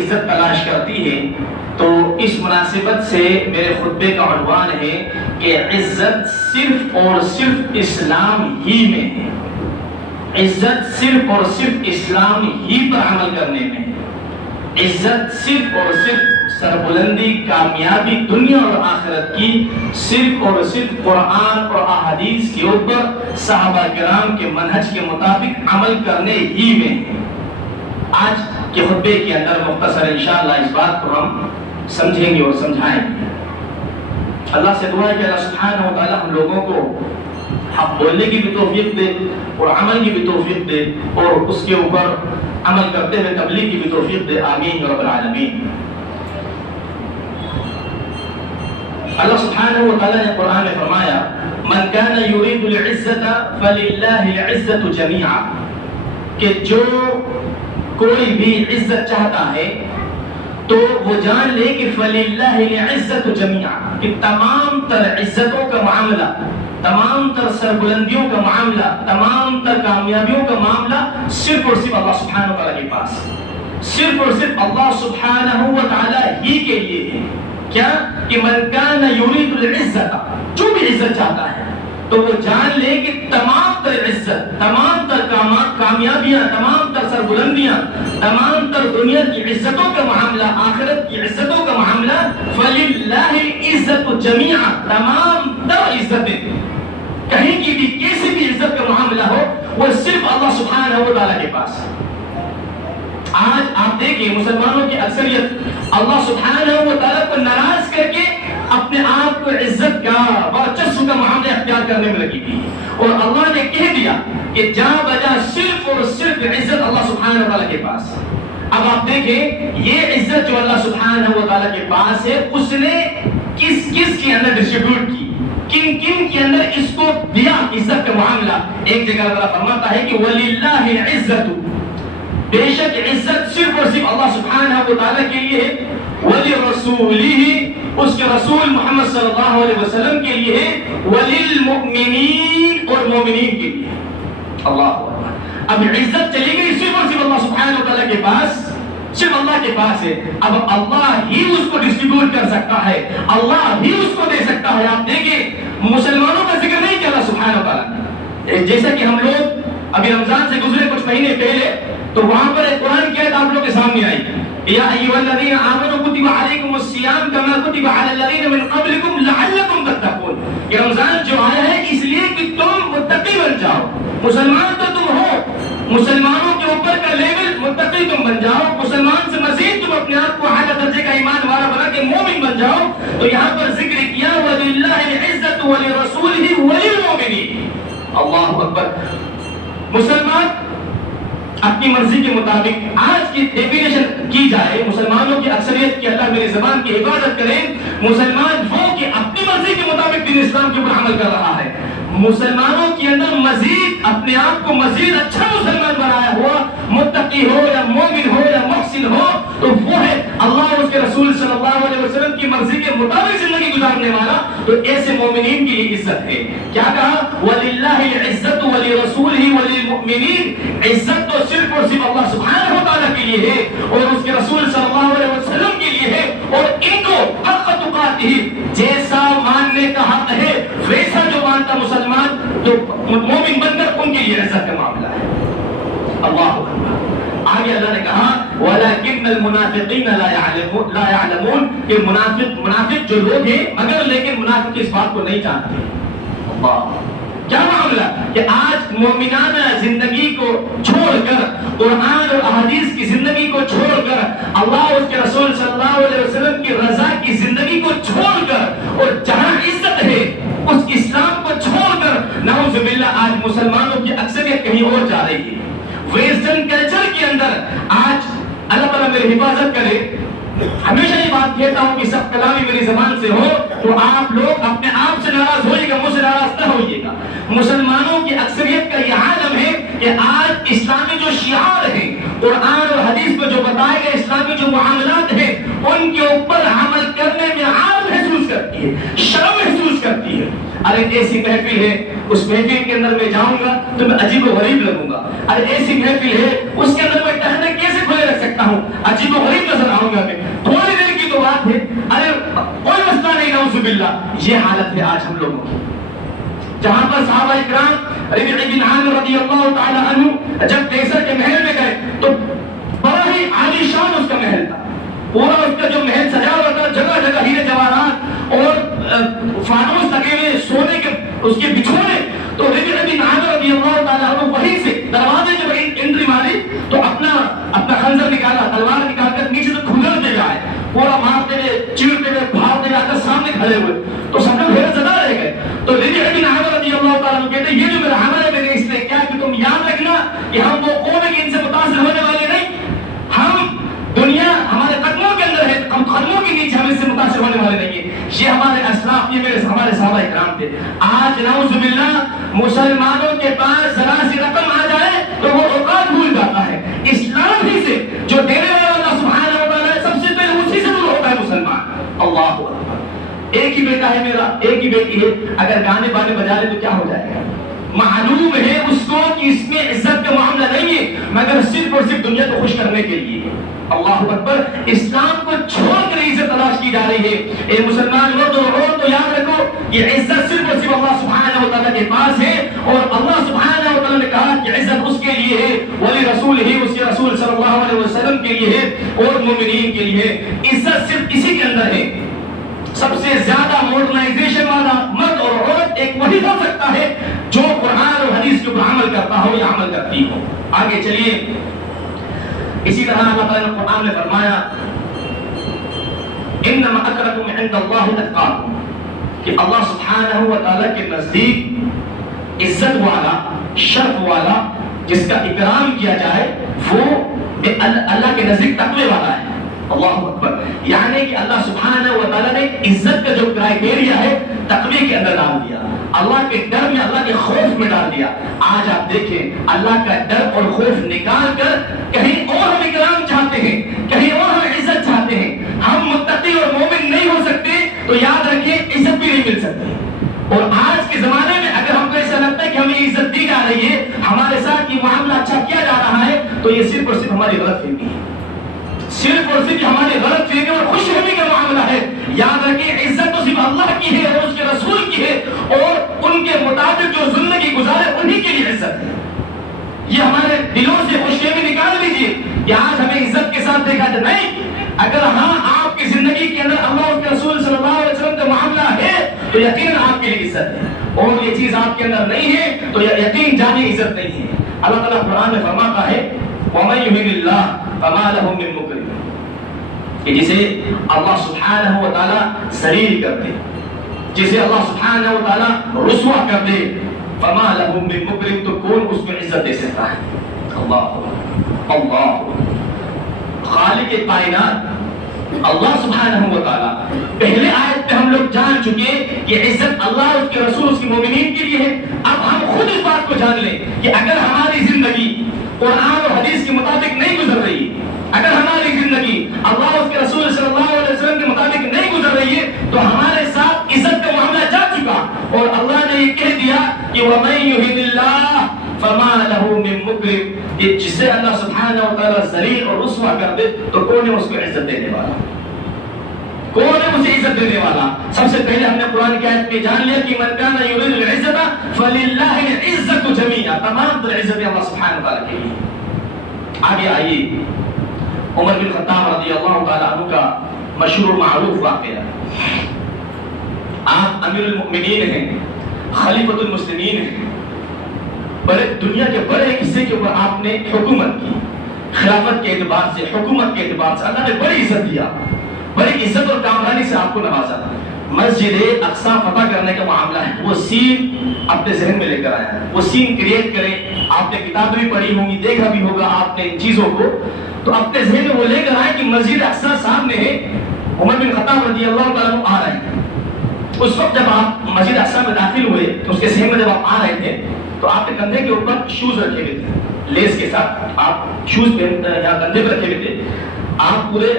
عزت تلاش کرتی ہے، تو اس مناسبت سے میرے خطبے کا عنوان ہے کہ عزت صرف اور صرف اسلام ہی میں ہے۔ عزت صرف اور صرف اسلام ہی پر عمل کرنے میں ہے۔ عزت صرف اور صرف سربلندی، کامیابی دنیا اور آخرت کی صرف اور صرف قرآن اور احادیث کے اوپر صحابہ کرام کے منہج کے مطابق عمل کرنے ہی میں ہے۔ آج کے خطبے کے اندر مختصر انشاءاللہ اس بات کو ہم سمجھیں گے اور سمجھائیں گے۔ اللہ سے دعا ہے کہ اللہ سبحانہ و تعالی ہم لوگوں کو حق بولنے کی بھی توفیق دے اور عمل کی بھی توفیق دے اور اس کے اوپر عمل کرتے ہوئے تبلیغ کی بھی توفیق دے، آمین یا رب العالمین۔ اللہ سبحانہ و تعالی نے قرآن میں فرمایا من کان یرید العزت فللہ العزت جمیعا، کہ جو کوئی بھی عزت چاہتا ہے تو وہ جان لے کہ فللہ العزت جمیعا، کہ تمام تر عزتوں کا معاملہ، تمام تر سربلندیوں کا معاملہ، تمام تر کامیابیوں کا معاملہ صرف اور صرف اللہ سبحانہ و تعالیٰ کے پاس ہے، صرف اور صرف اللہ سبحانہ و تعالیٰ ہی کے لیے ہے۔ کیا کہ من کان یرید العزت، جو بھی عزت چاہتا ہے تو وہ جان لے کہ تمام تر عزت، تمام تر کامیابیاں، تمام تر سربلندیاں، تمام تر دنیا کی عزتوں کا معاملہ، آخرت کی عزتوں کا معاملہ فللہ العزت جمیعا، تمام تر عزتیں، کہیں کی بھی کیسی بھی عزت کا معاملہ ہو وہ صرف اللہ سبحانہ و تعالیٰ کے پاس ہے۔ آج آپ دیکھیں مسلمانوں کی اکثریت اللہ سبحانہ و تعالیٰ کو ناراض کر کے اپنے آپ کو عزت کا ورچسو کا معاملہ اختیار کرنے میں لگی تھی، اور اللہ نے کہہ دیا کہ جا بجا صرف اور صرف عزت اللہ سبحانہ و تعالیٰ کے پاس ہے۔ اب آپ دیکھیں یہ عزت جو اللہ سبحانہ و تعالیٰ کے پاس ہے اس نے کس کس کے اندر ڈسٹریبیوٹ کی، کن کن کے اندر اس کو دیا عزت کا معاملہ۔ ایک جگہ اللہ فرماتا ہے کہ وَلِلَّهِ الْعِزَّةُ، بے شک عزت صرف اور صرف اللہ سبحانہ و تعالیٰ کے لیے ہے، وَلِرَسُولِهِ، اس کے رسول محمد صلی اللہ علیہ وسلم کے لیے ہے، وَلِلْمُؤْمِنِينَ، اور مومنین کے لیے۔ اللہ اکبر۔ اب عزت چلی گئی صرف اور صرف اللہ سبحانہ و تعالیٰ کے پاس، صرف اللہ کے پاس ہے۔ اب اللہ ہی اس کو ڈسٹریبیوٹ کر سکتا ہے، اللہ ہی اس کو دے سکتا ہے۔ آپ دیکھیں مسلمانوں کا ذکر نہیں کیا اللہ سبحانہ و تعالیٰ نے، جیسا کہ ہم لوگ ابھی رمضان سے گزرے کچھ مہینے پہلے تو وہاں پر ایک قرآن کی آیت آپ لوگ کے سامنے آئی، یا ایھا الذین آمنوا کتب علیکم الصیام کما کتب علی الذین من قبلکم لعلکم تتقون۔ یہ رمضان جو آیا ہے اس لیے کہ تم متقی بن جاؤ۔ مسلمان تو تم ہو، مسلمانوں کے اوپر کا لیول متقی تم بن جاؤ، مسلمان سے مزید تم اپنے آپ کو اعلیٰ درجے کا ایمان والا بنا کے مومن بن جاؤ۔ تو یہاں پر ذکر کیا وَلِلَّهِ الْعِزَّةُ وَلِرَسُولِهِ وَلِلْمُؤْمِنِينَ۔ اللہ اکبر۔ مسلمان اپنی مرضی کے مطابق، آج کی ڈیفینیشن کی جائے مسلمانوں کی اکثریت کی، اللہ میری زبان کی حفاظت کرے، مسلمان وہ کہ اپنی مرضی کے مطابق دین اسلام کے اوپر عمل کر رہا ہے۔ مسلمانوں کے اندر مزید اپنے آپ کو مزید اچھا مسلمان بنایا ہوا، متقی ہو یا مومن ہو یا محسن ہو، تو وہ ہے اللہ اور اس کے رسول صلی اللہ علیہ وسلم کی مرضی کے مطابق زندگی گزارنے والا۔ تو ایسے مومنین کی عزت ہے۔ کیا کہا؟ وَلِلَّهِ الْعِزَّةُ وَلِرَسُولِهِ وَلِلْمُؤْمِنِينَ، عزت تو صرف اور صرف اللہ سبحانہ و تعالیٰ کے لیے ہے اور اس کے رسول صلی اللہ علیہ وسلم کے لیے ہے، اور ان کو حق تقاتہ، جیسا ماننے کا حق ہے ویسا جو مانتا مسلمان تو مومن بن کر ان کے لیے عزت کا معاملہ ہے۔ اللہ اکبر۔ آگے اللہ نے کہا وَلَكِنَّ الْمُنَافِقِينَ لَا يَعْلَمُونَ، کہ منافق جو لوگ ہیں مگر لیکن منافق اس بات کو نہیں جانتے۔ اللہ، کیا معاملہ کہ آج مومنانہ زندگی کو چھوڑ کر، قرآن اور احادیث کی زندگی کو چھوڑ کر، اللہ اور اس کے رسول صلی اللہ علیہ وسلم کی رضا کی زندگی کو چھوڑ کر، اور جہاں عزت ہے اس اسلام کو چھوڑ کر، نعوذ باللہ آج مسلمانوں کی اکثریت کہیں اور جا رہی ہے۔ ویسٹرن کلچر کے اندر آج اللہ تعالیٰ میری حفاظت کرے، ہمیشہ یہ بات کہتا ہوں کہ سب کلامی میری زبان سے ہو تو آپ لوگ اپنے آپ سے ناراض ہوئیے گا، مجھ سے ناراض نہ ہوئیے گا۔ مسلمانوں کی اکثریت کا یہ عالم ہے کہ آج اسلامی جو شعار ہیں، قرآن اور حدیث میں جو بتائے گئے اسلامی جو معاملات ہیں، ان کے اوپر عمل کرنے میں عار محسوس کرتی ہے، شرم محسوس کرتی ہے۔ ارے ایسی محفل ہے، اس محفل کے اندر میں جاؤں گا تو میں عجیب و غریب لگوں گا۔ ارے ایسی محفل ہے، اس کے اندر میں ٹہنے کیسے کھلے رکھ سکتا ہوں، عجیب و غریب نظر آؤں گا میں، تھوڑی دیر کی تو بات ہے، ارے کوئی مسئلہ نہیں، نعوذ باللہ۔ یہ حالت ہے آج ہم لوگوں کی، جہاں پر صحابہ اکرام ربیع بن عامر رضی اللہ تعالی عنہ جب قیصر کے محل میں گئے تو بڑا ہی عالی شان اس کا محل تھا، پورا اس کا جو محل سجا ہوا تھا، جگہ جگہ ہیرے جواہرات اور فانوس لگے ہوئے، سونے کے اس کے بچھونے۔ تو ربیع بن عامر رضی اللہ تعالی عنہ وہیں سے دروازے جب انٹری ماری تو اپنا خنجر نکالا، تلوار نکال کر نیچے سے کھودتے جائے، پورا مارتے ہوئے، چیرتے ہوئے، بھاگتے ہوئے آ کر سامنے کھڑے ہوئے، تو سب لوگ حیرت زدہ رہ گئے۔ تو ربیع بن عامر رضی اللہ تعالیٰ عنہ کہتے ہیں یہ جو میرا عمل ہے میں نے اس لیے کیا کہ تم یاد رکھنا کہ ہم وہ قوم ہیں کہ ان سے متاثر ہونے والے نہیں، ہم دنیا ہمارے قدموں کے اندر ہے، ہم قدموں کے نیچے ہم اس سے متاثر ہونے والے نہیں ہیں۔ یہ ہمارے اسلاف، یہ ہمارے صحابہ اکرام تھے۔ آج نعوذ باللہ مسلمانوں کے پاس ذرا سی رقم آ جائے تو وہ اوقات بھول جاتا ہے۔ اسلام ہی سے جو دینے والا اللہ سبحانہ و تعالیٰ ہے، سب سے پہلے اسی سے دور ہوتا ہے مسلمان۔ اللہ اکبر، ایک ہی بیٹا ہے میرا، ایک ہی بیٹی ہے، اگر گانے بانے بجا لے تو کیا ہو جائے گا؟ معلوم ہے اس کو کہ اس میں عزت کا معاملہ نہیں ہے، مگر صرف اور صرف دنیا کو خوش کرنے کے لیے۔ اللہ اکبر، اسلام کو چھوڑ کر عزت تلاش کی جا رہی ہے۔ اے مسلمان مرد اور عورت تو یاد رکھو یہ عزت صرف اور صرف اللہ سبحانہ و تعالیٰ کے پاس ہے، اور اللہ سبحانہ و تعالیٰ نے کہا کہ عزت اس کے لیے ہے، ولی رسول ہی، اس کے رسول صلی اللہ علیہ وسلم کے لیے ہے، اور مومنین کے لیے ہے۔ عزت صرف اسی کے اندر ہے۔ سب سے زیادہ ماڈرنائزیشن والا مرد اور عورت ایک وہی ہو سکتا ہے جو قرآن اور حدیث کے اوپر عمل کرتا ہو یا عمل کرتی ہو۔ آگے چلیے، اسی طرح اللہ تعالیٰ نے قرآن میں فرمایا انما اکرمکم عند اللہ اتقاکم، کہ اللہ سبحانہ و تعالیٰ کے نزدیک عزت والا، شرف والا، جس کا اکرام کیا جائے وہ اللہ کے نزدیک تقوی والا ہے۔ اللہ اکبر، یعنی کہ اللہ سبحانہ و تعالیٰ نے عزت کا جو کرائٹیریا ہے تقوی کے اندر ڈال دیا، اللہ کے ڈر میں، اللہ کے خوف میں ڈال دیا۔ آج آپ دیکھیں اللہ کا ڈر اور خوف نکال کر کہیں اور ہم اکرام چاہتے ہیں، کہیں اور ہم عزت چاہتے ہیں۔ ہم متقی اور مومن نہیں ہو سکتے تو یاد رکھیں عزت بھی نہیں مل سکتی۔ اور آج کے زمانے میں اگر ہم کو ایسا لگتا ہے کہ ہمیں عزت دی جا رہی ہے، ہمارے ساتھ یہ معاملہ اچھا کیا جا رہا ہے، تو یہ صرف اور صرف ہماری غلط فہمی ہے، صرف اور صرف ہماری غلط فہمی اور خوش فہمی کا معاملہ ہے۔ یاد رکھیں عزت تو صرف اللہ کی ہے اور اس کے رسول کی ہے، اور ان کے مطابق جو زندگی گزارے انہی کے لیے عزت ہے۔ یہ ہمارے دلوں سے خوش فہمی نکال لیجیے کہ آج ہمیں عزت کے ساتھ دیکھا جائے، نہیں، اگر ہاں آپ کی زندگی کے اندر اللہ اور اس کے رسول صلی اللہ علیہ وسلم کا معاملہ ہے تو یقیناً آپ کے لیے عزت ہے، اور یہ چیز آپ کے اندر نہیں ہے تو یقین جانے عزت نہیں ہے۔ اللہ تعالیٰ قرآن میں فرماتا ہے وَمَن يُهِنِ اللَّهَ فَمَا لَهُ مِن مُكْرِمٍ، کہ جسے اللہ سبحانہ و تعالیٰ ذلیل کر دے، جسے اللہ سبحانہ و تعالیٰ رسوا کر دے، فَمَا لَهُ مِن مُكْرِمٍ، تو کون اس کو عزت دے سکتا ہے؟ اللہ اللہ خالق کائنات اللہ سبحانہ و تعالیٰ۔ پہلے آیت پہ ہم لوگ جان چکے کہ عزت اللہ، اس کے رسول، اس کی مومنین کے لیے ہے۔ اب ہم خود اس بات کو جان لیں کہ اگر ہماری زندگی قرآن اور حدیث کے مطابق نہیں گزر رہی، اگر ہماری زندگی اللہ اور اس کے رسول صلی اللہ علیہ وسلم کے مطابق نہیں گزر رہی ہے تو ہمارے ساتھ عزت کا معاملہ جا چکا، اور اللہ نے یہ کہہ دیا کہ وَمَن يُهِنِ اللَّهَ فَمَا لَهُ مِن مُكْرِمٍ، کہ جسے اللہ سبحانہ و تعالیٰ ذلیل اور رسوا کر دے تو کون ہے اس کو عزت دینے والا؟ کون ہے اسے عزت دینے والا؟ سب سے پہلے ہم نے قرآن کی آیت میں جان لیا کہ من کان یرید العزت فللہ العزت جمیعا، تمام در عزت اللہ سبحانہ و تعالیٰ کے لیے۔ آگے آئیے، عمر بن خطاب رضی اللہ تعالیٰ عنہ کا مشہور معروف واقعہ، آپ امیر المؤمنین ہیں، خلیفۃ المسلمین ہیں، بڑے دنیا کے بڑے حصے کے اوپر آپ نے حکومت کی، خلافت کے اعتبار سے، حکومت کے اعتبار سے اللہ نے بڑی عزت دیا، بڑی عزت اور کامرانی سے آپ کو نوازا۔ مسجد اقصی فتح کرنے کا معاملہ ہے، وہ سین اپنے ذہن میں لے کر آیا ہے، وہ سین کریٹ کریں۔ آپ نے کتابیں بھی پڑھی ہوں گی، دیکھا بھی ہوگا آپ نے ان چیزوں کو، تو اپنے ذہن میں وہ لے کر آئے کہ مسجد اقصی سامنے ہے، عمر بن خطاب رضی اللہ تعالیٰ عنہ آ رہے ہیں۔ اس وقت جب آپ مسجد اقصی میں داخل ہوئے تو اس کے ذہن میں جب آپ آ رہے تھے تو آپ نے کندھے کے اوپر شوز رکھے ہوئے تھے، لیس کے ساتھ آپ شوز یا کندھے پہ رکھے ہوئے تھے، آپ پورے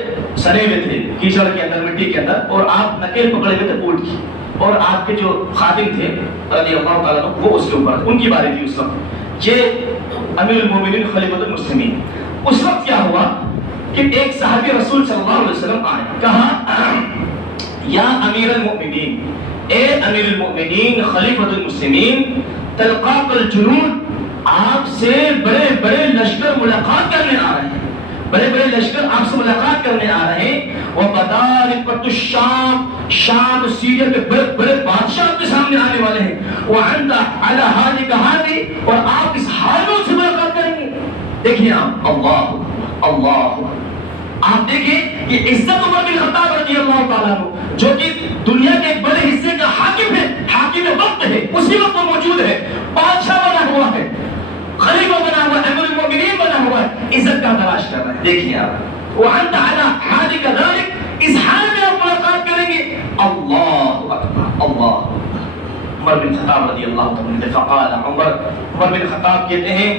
سنے ہوئے تھے کیچڑ کے اندر، مٹی کے اندر، اور آپ نکیل پکڑے ہوئے تھے اونٹ کی، اور آپ کے جو خادم تھے رضی اللہ تعالیٰ عنہ وہ اس کے اوپر، ان کی باری تھی اس وقت۔ یہ امیر المومنین خلیفۃ المسلمین۔ اس وقت کیا ہوا کہ ایک صحابی رسول صلی اللہ علیہ وسلم آئے، کہا یا امیر المؤمنین، اے امیر المؤمنین خلیفۃ المسلمین، تلقاک الجنود، آپ سے بڑے بڑے لشکر ملاقات کرنے آ رہے ہیں، بڑے بڑے لشکر آپ سے ملاقات کرنے آ رہے ہیں، وَبَدَارِقَةُ الشام، شام سیریا کے بڑے بڑے بادشاہ آپ کے سامنے آنے والے ہیں، وَأَنْتَ عَلَى حَالِكَ هَذِهِ، اور آپ اس حال میں سے ملاقات کریں گے۔ دیکھیں آپ، اللہ اللہ، آپ دیکھیں کہ عزت عمر بن خطاب رضی اللہ تعالیٰ عنہ، جو کہ دنیا کے ایک بڑے حصے کا حاکم ہے، حاکم وقت ہے، اسی وقت وہ موجود ہے، بادشاہ بنا ہوا ہے، خلیفہ بنا ہوا ہے، امیر المؤمنین بنا ہوا ہے، عزت کا تلاش کر رہے ہیں۔ دیکھیے آپ، وَأَنْتَ عَلَى حَالِكَ ذَلِكَ، اس حال میں آپ ملاقات کریں گے، اللہ اکبر اللہ۔ عمر بن خطاب رضی اللہ تعالیٰ عنہ، فقال عمر بن خطاب کہتے ہیں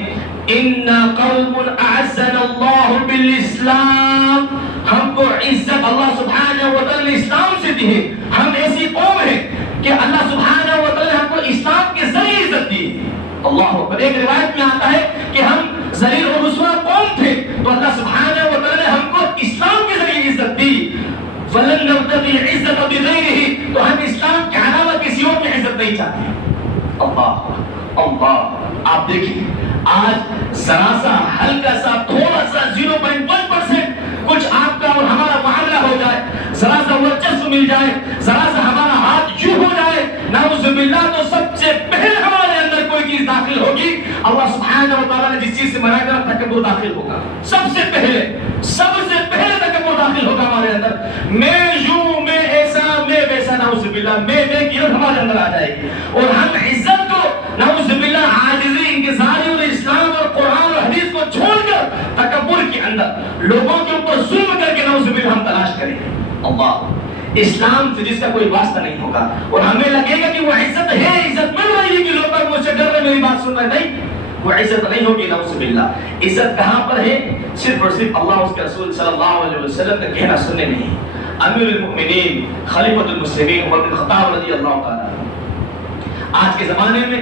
اِنَّا قَوْمٌ أَعَزَّنَا اللَّهُ بِالْإِسْلَامِ، ہم کو عزت اللہ سبحانہ وتعالی نے اسلام سے دی ہے، ہم ایسی قوم ہیں کہ اللہ سبحانہ وتعالی نے ہم کو اسلام کے ذریعے عزت دی ہے۔ اللہ اکبر۔ ایک روایت میں آتا ہے کہ ہم ذلیل و رسوا قوم تھے، تو اللہ سبحانہ وتعالی نے ہم کو اسلام کے ذریعے عزت دی۔ فَلَنْ نَبْتَغِي الْعِزَّةَ بِغَيْرِهِ، تو ہم اسلام کے علاوہ کسی اور میں عزت نہیں چاہتے۔ اللہ اللہ، آپ دیکھیں آج ذرا سا ہلکا سا تھوڑا سا 0.1% کچھ آپ کا اور ہمارا معاملہ ہو جائے، ذرا سا ورچسو مل جائے، ذرا سا ہمارا ہاتھ یوں ہو جائے، نعوذ باللہ، تو سب سے پہلے ہمارے اندر کوئی چیز داخل ہوگی، اللہ سبحانہ وتعالی نے جس چیز سے منع کرا تکبر داخل ہوگا، سب سے پہلے تکبر داخل ہوگا ہمارے اندر، میں یوں، میں ایسا، میں ویسا، نعوذ باللہ، میں کی ہمارے اندر آ جائے گی، اور ہم عزت کو نعوذ باللہ عاجزی، انکساری اور اسلام اور قرآن اور حدیث کو چھوڑ کر تکبر کے اندر لوگوں کے اوپر ظلم کر کے نعوذ باللہ ہم تلاش کریں گے۔ اللہ، اسلام سے جس کا کوئی واسطہ نہیں ہوگا، اور ہمیں لگے گا کہ وہ عزت ہے، عزت مل رہی ہے کہ لوگ مجھ سے ڈر رہے میری بات سن رہے، نہیں، وہ عزت نہیں ہوگی نعوذ باللہ۔ عزت کہاں پر ہے؟ صرف اور صرف اللہ اس کے رسول صلی اللہ علیہ وسلم کا کہنا سننے میں ہے۔ امیر المؤمنین خلیفۃ المسلمین عمر بن خطاب رضی اللہ تعالیٰ، آج کے زمانے میں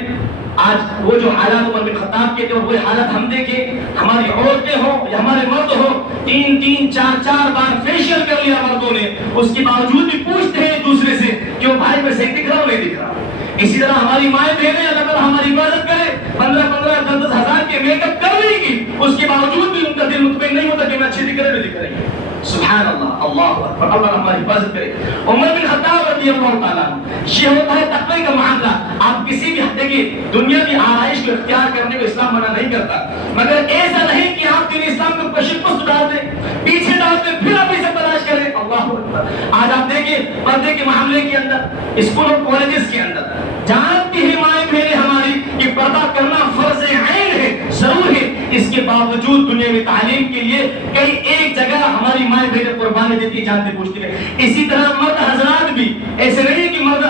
آج وہ جو حالات عمر بن خطاب کے تھے اور وہی حالات ہم دیکھیں، ہماری عورتیں ہوں یا ہمارے مرد ہوں، 3 4 بار فیشیل کر لیا مردوں نے، اس کے باوجود بھی پوچھتے ہیں ایک دوسرے سے کہ وہ بھائی میں صحیح دکھ رہا ہوں نہیں دکھ رہا۔ اسی طرح ہماری مائیں بہنیں، اللہ تعالیٰ ہماری عبادت کرے، 15 10 ہزار کے میک اپ کر لیں گی، اس کے باوجود بھی ان کا دل مطمئن نہیں ہوتا کہ میں اچھی دکھ رہے نہیں دکھ رہی۔ سبحان اللہ، اللہ اکبر، اللہ ہماری حفاظت کرے۔ عمر بن خطاب رضی اللہ تعالیٰ عنہ، یہ ہوتا ہے تقوی کا معاملہ۔ آپ کسی بھی حد کی دنیا کی آرائش کو اختیار کرنے کو اسلام منع نہیں کرتا، مگر ایسا نہیں کہ آپ دین اسلام کو کشیدگی ڈال دیں، پیچھے ڈال دیں، پھر آپ اسے تلاش کریں۔ اللہ اکبر۔ آج آپ دیکھیں پردے کے معاملے کے اندر، اسکول اور کالجز کے اندر، جانتی ہیں مائیں بہنیں ہماری کہ پردہ کرنا فرض عین ہے، ضرور ہے، اس کے باوجود دنیاوی تعلیم کے لیے کئی ایک جگہ ہماری مائیں بہنیں قربانی دیتی، جانتے پوچھتی ہیں۔ اسی طرح مرد حضرات بھی، ایسے نہیں ہے کہ مرد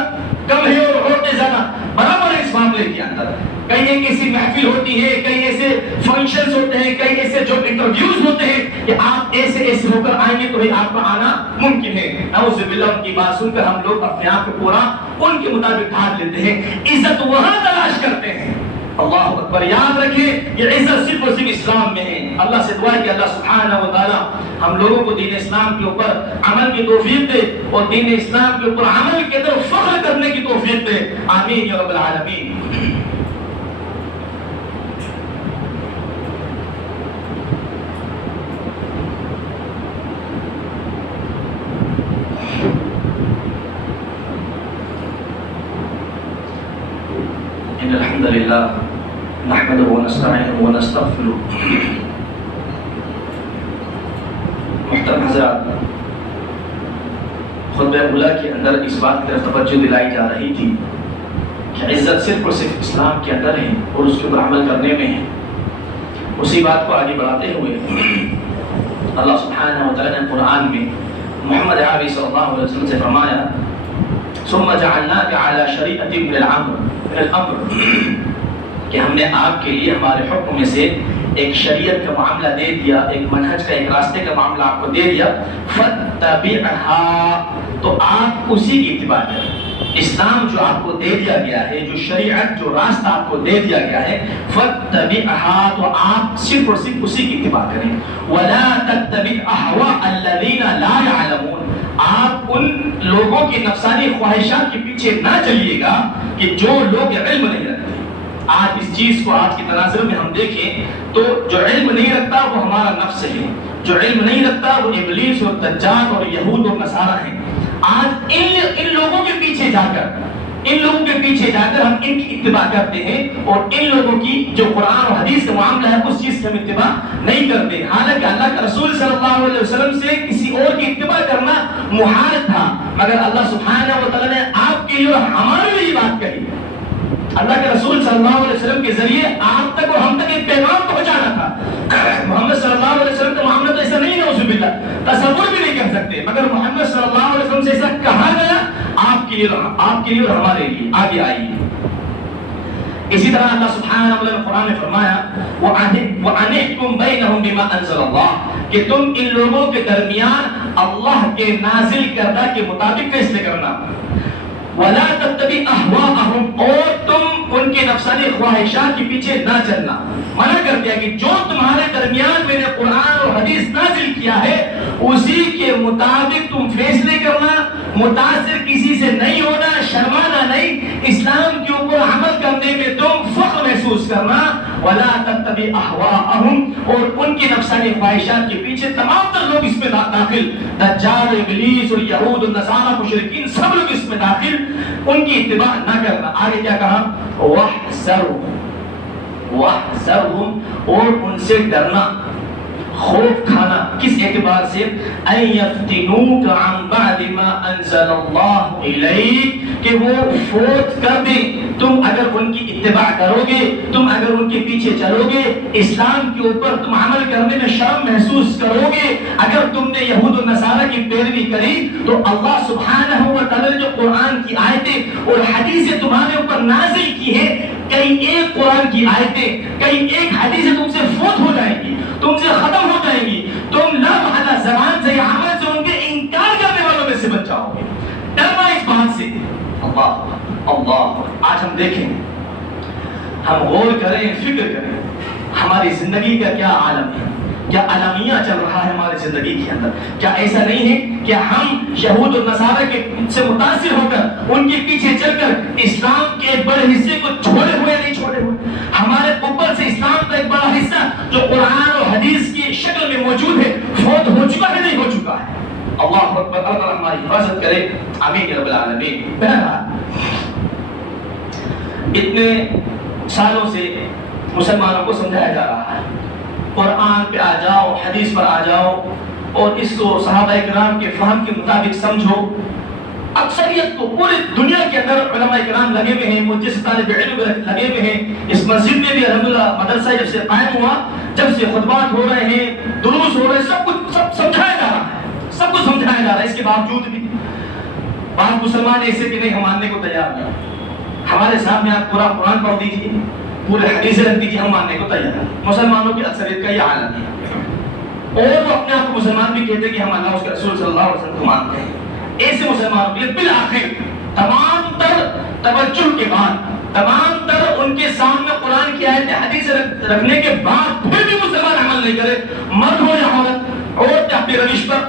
کم ہے اور عورتیں زیادہ، برابر ہے اس معاملے کے اندر۔ کئی ایک ایسی محفل ہوتی ہے، کئی ایسے فنکشنز ہوتے ہیں، کئی ایسے جو انٹرویوز ہوتے ہیں کہ آپ ایسے ہو کر آئیں گے تو ہی آپ کا آنا ممکن ہے۔ نعوذ باللہ، ان کی بات سن کر ہم لوگ اپنے آپ کو پورا ان کے مطابق ڈھال لیتے ہیں، عزت وہاں تلاش کرتے ہیں۔ اللہ اکبر۔ یاد رکھیں یہ عزت صرف اور صرف اسلام میں ہے۔ اللہ سے دعا ہے کہ اللہ سبحانہ و تعالی ہم لوگوں کو دین اسلام کے اوپر عمل کی توفیق دے اور دین اسلام کے اوپر عمل کے طرف فخر کرنے کی توفیق دے، آمین یا رب العالمین۔ ان الحمد للہ نحمده ونستعینه ونستغفره۔ محترم حضرات، خطبہ اولیٰ کے اندر اس بات کی طرف توجہ دلائی جا رہی تھی کہ عزت صرف اور صرف اسلام کے اندر ہے اور اس کے اوپر عمل کرنے میں ہے۔ اسی بات کو آگے بڑھاتے ہوئے اللہ سبحانہ وتعالی نے قرآن میں محمد عربی صلی اللہ علیہ وسلم سے فرمایا ثم جعلناك على شریعۃ من الامر کہ ہم نے آپ کے لیے ہمارے حکم میں سے ایک شریعت کا معاملہ دے دیا، ایک منہج کا، ایک راستے کا معاملہ آپ کو دے دیا، فاتبعها، تو آپ اسی کی اتباع کریں۔ اسلام جو آپ کو دے دیا گیا ہے، جو شریعت، جو راستہ آپ کو دے دیا گیا ہے، فَاتَّبِعْهَا، تو آپ صرف اور صرف اسی کی اتباع کریں. وَلَا تَتَّبِعْ أَهْوَاءَ الَّذِينَ لَا يَعْلَمُونَ، آپ ان لوگوں کی نفسانی خواہشات کے پیچھے نہ چلیے گا کہ جو لوگ علم نہیں رکھتے. آج اس چیز کو آج کے تناظر میں ہم دیکھیں تو جو علم نہیں رکھتا وہ ہمارا نفس ہے، جو علم نہیں رکھتا وہ ابلیس اور دجال اور یہود اور نصارہ ہیں. آج ان لوگوں کے پیچھے جا کر ہم ان کی اتباع کرتے ہیں، اور ان لوگوں کی جو قرآن اور حدیث کا معاملہ ہے اس چیز کی ہم اتباع نہیں کرتے. حالانکہ اللہ کے رسول صلی اللہ علیہ وسلم سے کسی اور کی اتباع کرنا محال تھا، مگر اللہ سبحانہ و تعالیٰ نے آپ کے لیے اور ہمارے لیے بات کہی. اللہ کے رسول صلی اللہ علیہ وسلم کے ذریعے آپ تک اور ہم تک ایک پیغام پہنچانا تھا. محمد صلی اللہ علیہ وسلم کا معاملہ تو ایسا نہیں ہے، نعوذ باللہ، تصور بھی نہیں کر سکتے، مگر محمد صلی اللہ علیہ وسلم سے ایسا کہا گیا آپ کے لیے اور ہمارے لیے. آگے آئیے. اسی طرح اللہ سبحانہ و تعالیٰ نے قرآن میں فرمایا وَأَنِحْكُمْ بَيْنَهُمْ بِمَا أَنزَلَ اللَّهُ، کہ تم ان لوگوں کے درمیان اللہ کے نازل کردہ کے مطابق فیصلے کرنا. وَلَا تَتَّبِعْ أَهْوَاءَهُمْ، اور تم ان کے نفسانی خواہشات کے پیچھے نہ چلنا. منع کر دیا کہ جو تمہارے درمیان میں نے قرآن اور حدیث نازل کیا ہے اسی کے مطابق تم فیصلے کرنا، متاثر کسی سے نہیں ہونا، شرمانا نہیں، اسلام کے اوپر عمل کرنے میں تم فخر محسوس کرنا. وَلَا تَتَّبِعْ أَهْوَاءَهُمْ، اور ان کی نفسانی خواہشات کے پیچھے تمام تر لوگ اس میں داخل، دجال، ابلیس اور یہود اور نصارہ، مشرکین، سب لوگ اس میں داخل، ان کی اتباع نہ کرنا. آگے کیا کہا؟ وَاحْذَرْهُمْ، اور ان سے ڈرنا، خوف کھانا. کس اعتبار سے؟ أَن يَفْتِنُوكَ عَن بَعْدِ مَا أَنزَلَ اللَّهُ إِلَيْكَ، کہ وہ فوت کر دیں. تم اگر ان کی اتباع کرو گے، تم اگر ان کے پیچھے چلو گے، اسلام کے اوپر تم عمل کرنے میں شرم محسوس کرو گے، اگر تم نے یہود و نصارہ کی پیروی کری، تو اللہ سبحانہ و تعالی نے جو قرآن کی آیتیں اور حدیثیں تمہارے اوپر نازل کی ہے، کئی ایک قرآن کی آیتیں، کئی ایک حدیثیں تم سے فوت ہو جائیں گی، تم سے ختم ہو جائیں گی. تم لمحہ زبان سے، عمل سے ان کے انکار کرنے والوں میں سے بچ جاؤ گے. ڈرنا اس بات سے. اللہ اللہ. آج ہم دیکھیں، ہم غور کریں، فکر کریں، ہماری زندگی کا کیا عالم ہے، کیا عالمیہ چل رہا ہے ہماری زندگی کے اندر. کیا ایسا نہیں ہے کہ ہم یہود اور نصارہ کے سے متاثر ہو کر ان کے پیچھے چل کر اسلام کے ایک بڑے حصے کو چھوڑے ہوئے نہیں چھوڑے ہوئے؟ ہمارے اوپر سے اسلام کا ایک بڑا حصہ جو قرآن اور حدیث کی شکل میں موجود ہے فوت ہو چکا ہے، نہیں ہو چکا ہے. اللہ اکبر. اللہ تعالیٰ ہماری حفاظت کرے، آمین یا رب العالمین. بہرحال اتنے سالوں سے مسلمانوں کو سمجھایا جا رہا ہے، قرآن پہ آ جاؤ، حدیث پر آ جاؤ، اور اس کو صحابہ کرام کے فہم کے مطابق سمجھو. اکثریت کو پورے دنیا کے اندر علماء کرام لگے ہوئے ہیں، مجلس طالب علم لگے ہوئے ہیں. اس مسجد میں بھی الحمدللہ مدرسہ جب سے قائم ہوا، جب سے خطبات ہو رہے ہیں، دروس ہو رہے ہیں، سب سمجھایا جا رہا ہے، سب کچھ سمجھایا جا رہا ہے. اس کے باوجود بھی بعض مسلمان ایسے کہ نہیں، ہم ماننے کو تیار نہیں. ہمارے سامنے آپ پورا قرآن پڑھ دیجیے، پورے حدیثیں رکھ دیجیے، ہم ماننے کو تیار ہیں. مسلمانوں کی اکثریت کا یہ عالم ہے، اور وہ اپنے آپ کو مسلمان بھی کہتے ہیں کہ ہم اللہ اس کے رسول صلی اللہ علیہ وسلم کو مانتے ہیں. ایسے مسلمانوں کے لیے بالآخر تمام تر توجہ کے بعد، تمام تر ان کے سامنے قرآن کی آیتیں حدیث رکھنے کے بعد پھر بھی مسلمان عمل نہیں کرے، مرد ہو یا عورت، عورت اپنی روش پر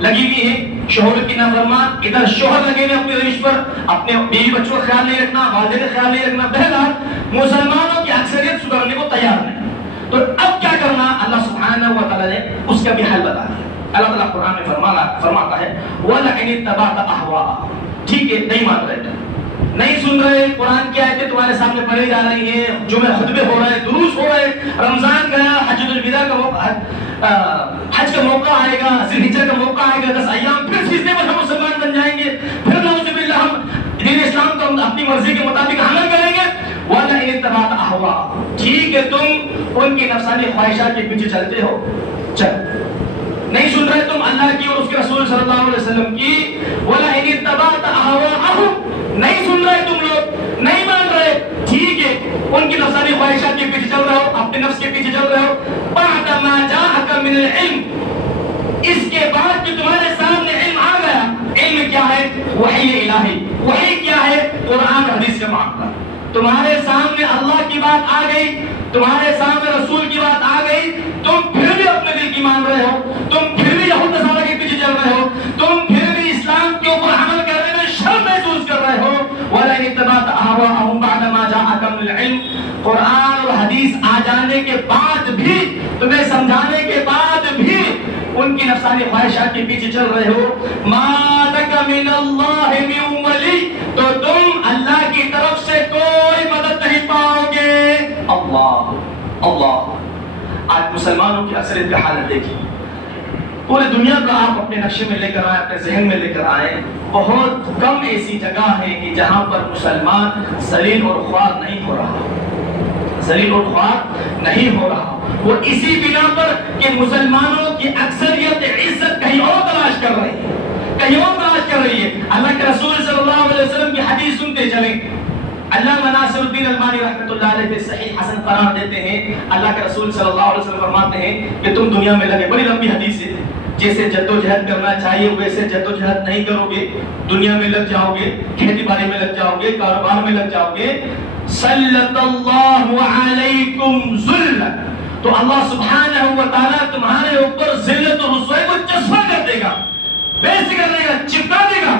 لگی ہوئی ہے، شوہر کی نافرمان، ادھر شوہر لگے ہوئے اپنی روش پر، اپنے بیوی بچوں کا خیال نہیں رکھنا، والدین کا خیال نہیں رکھنا. بہرحال مسلمانوں کی اکثریت سدھرنے کو تیار نہیں. تو اب کیا کرنا؟ اللہ سبحانہ و تعالیٰ نے اس کا بھی حل بتا دیا. اللہ تعالیٰ قرآن میں فرماتا ہے وَلَئِنِ اتَّبَعْتَ أَهْوَاءَهُمْ. ٹھیک ہے، نہیں مان رہے، نہیں سن رہے، قرآن کی آیتیں تمہارے سامنے پڑھی جا رہی ہیں، جمعہ خطبے ہو رہے ہیں، دروس ہو رہے ہیں، رمضان گیا، حجۃ الوداع کا موقع، حج کا موقع آئے گا، ذی الحجہ کا موقع آئے گا، 10 ایام پھر سیزنے پر ہم مسلمان بن جائیں گے، پھر نعوذ باللہ ہم دین اسلام کو اپنی مرضی کے مطابق عمل کریں گے. وَلَئِنِ اتَّبَعْتَ أَهْوَاءَهُمْ. ٹھیک ہے، تم ان کی نفسانی خواہشات کے پیچھے چلتے ہو، چل نہیں سن رہے تم اللہ کی اور اس کے رسول صلی اللہ علیہ وسلم کی. وَلَئِنِ اتَّبَعْتَ أَهْوَاءَهُمْ. نہیں سن رہے تم لوگ، نہیں مان رہے، ٹھیک ہے، ان کی نفسانی خواہشات کے پیچھے چل رہے ہو، اپنے نفس کے پیچھے چل رہے ہو. بَعْدَ مَا جَاءَكَ مِنَ الْعِلْمِ. اس کے بعد جو تمہارے سامنے علم آ گیا. علم کیا ہے؟ وحی الہی. وحی کیا تمہارے سامنے اللہ کی بات آ گئی، تمہارے سامنے رسول کی بات آ گئی، تم پھر بھی اپنے دل کی مان رہے ہو، تم پھر بھی یہود نصارہ کے پیچھے چل رہے ہو، تم پھر بھی اسلام کے اوپر عمل کرنے میں شرم محسوس کر رہے ہو۔ وَلَئِنِ اتَّبَعْتَ أَهْوَاءَهُمْ بَعْدَ مَا جَاءَكَ مِنَ الْعِلْمِ، قرآن اور حدیث آ جانے کے بعد بھی، تمہیں سمجھانے کے بعد بھی ان کی نفسانی خواہشات کے پیچھے چل رہے ہو۔ مَا لَكَ مِنَ اللَّهِ مِن وَلِيٍّ، تو تم اللہ کی طرف سے کوئی مدد نہیں پاؤ گے۔ اللہ اللہ، آج مسلمانوں کی اکثریت کا حالت دیکھیں، پورے دنیا کو آپ اپنے نقشے میں لے کر آئیں، اپنے ذہن میں لے کر آئیں، بہت کم ایسی جگہ ہے کہ جہاں پر مسلمان ذلیل اور خوار نہیں ہو رہا، ذلیل اور خوار نہیں ہو رہا۔ وہ اسی بنا پر کہ مسلمانوں کی اکثریت عزت کہیں اور تلاش کر رہی ہے، کہیں اور تلاش کر رہی ہے۔ اللہ کے رسول صلی اللہ علیہ وسلم کی حدیث سنتے چلیں، علامہ ناصر الدین البانی رحمۃ اللہ علیہ کے صحیح حسن قرار دیتے ہیں۔ اللہ کے رسول صلی اللہ علیہ وسلم فرماتے ہیں کہ تم دنیا میں لگے، بڑی لمبی حدیث ہے، جیسے جدوجہد کرنا چاہیے ویسے جدوجہد نہیں کرو گے، دنیا میں لگ جاؤ گے، کھیتی باڑی میں لگ جاؤ گے، کاروبار میں لگ جاؤ گے، سلط اللہ علیکم ذلہ، تو اللہ سبحانہ و تعالیٰ تمہارے اوپر ذلت و رسوائی کو چسپاں کر دے گا، بیس کر دے گا، چپکا دے گا،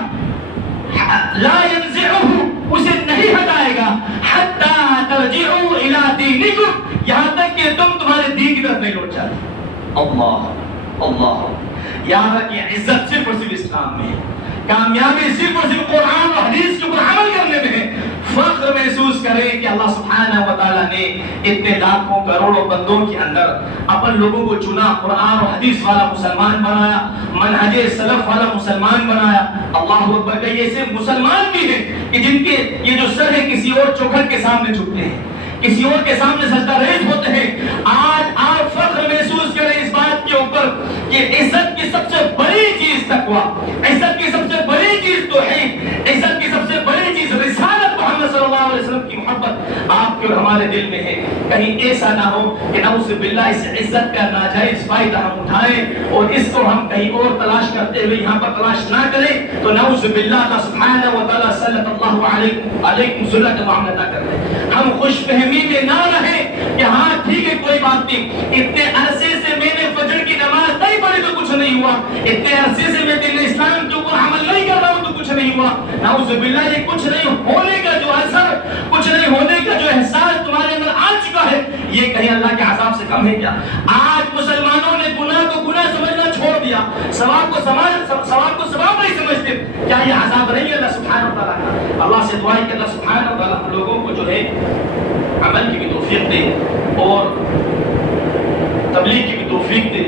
لا ينزعه، اسے نہیں ہٹائے گا، حتی ترجعوا الى دینکم، یہاں تک کہ تم تمہارے دین کی طرف نہیں لوٹ جاتے۔ اللہ اللہ، یہاں کی عزت صرف اور صرف اسلام میں ہے، کامیابی صرف اور صرف قرآن اور حدیث کے اوپر عمل کرنے میں ہے۔ فخر محسوس کریں کہ اللہ سبحانہ و تعالیٰ نے اتنے لاکھوں کروڑوں بندوں کے اندر اپن لوگوں کو چنا، قرآن اور حدیث والا مسلمان بنایا، منہج سلف والا مسلمان بنایا۔ اللہ اکبر، کئی ایسے مسلمان بھی ہیں کہ جن کے یہ جو سر ہے کسی اور چوکھٹ کے سامنے جھکتے ہیں، کسی اور کے سامنے سجدہ ریز ہوتے ہیں۔ آج آپ فخر محسوس کریں اس بات کے اوپر کہ عزت کی سب سے بڑی چیز تقویٰ، عزت کی سب سے بڑی چیز توحید، عزت کی سب سے بڑی چیز رسالت محمد صلی اللہ علیہ وسلم کی محبت آپ کے اور ہمارے دل میں ہے۔ کہیں ایسا نہ ہو کہ نعوذ باللہ اس عزت کا ناجائز فائدہ ہم اٹھائیں اور اس کو ہم کہیں اور تلاش کرتے ہوئے یہاں پر تلاش نہ کریں، تو نعوذ باللہ اللہ سبحانہ و تعالیٰ صلی اللہ علیکم ذلہ کا معاملہ نہ کر دیں۔ ہم خوش فہمی میں نہ رہیں کہ ہاں ٹھیک ہے کوئی بات نہیں، اتنے عرصے سے میں نے فجر کی نماز نہیں پڑھی تو کچھ نہیں ہوا، اتنے عرصے سے میں دین اسلام کے اوپر عمل نہیں کر رہا ہوں تو کچھ نہیں ہوا۔ نعوذ باللہ، یہ کچھ نہیں ہونے کا جو اثر، کچھ نہیں ہونے کا جو احساس تمہارے اندر آ چکا ہے، یہ کہیں اللہ کے عذاب سے کم ہے کیا؟ آج مسلمانوں نے گناہ کو گناہ سمجھنا چھوڑ دیا، ثواب کو ثواب نہیں سمجھتے۔ کیا یہ عذاب نہیں ہے اللہ سبحانہ و تعالیٰ کا؟ اللہ سے دعا ہے کہ اللہ سبحانہ و تعالیٰ ہم لوگوں کو جو ہے عمل کی بھی توفیق دے اور تبلیغ کی بھی توفیق دے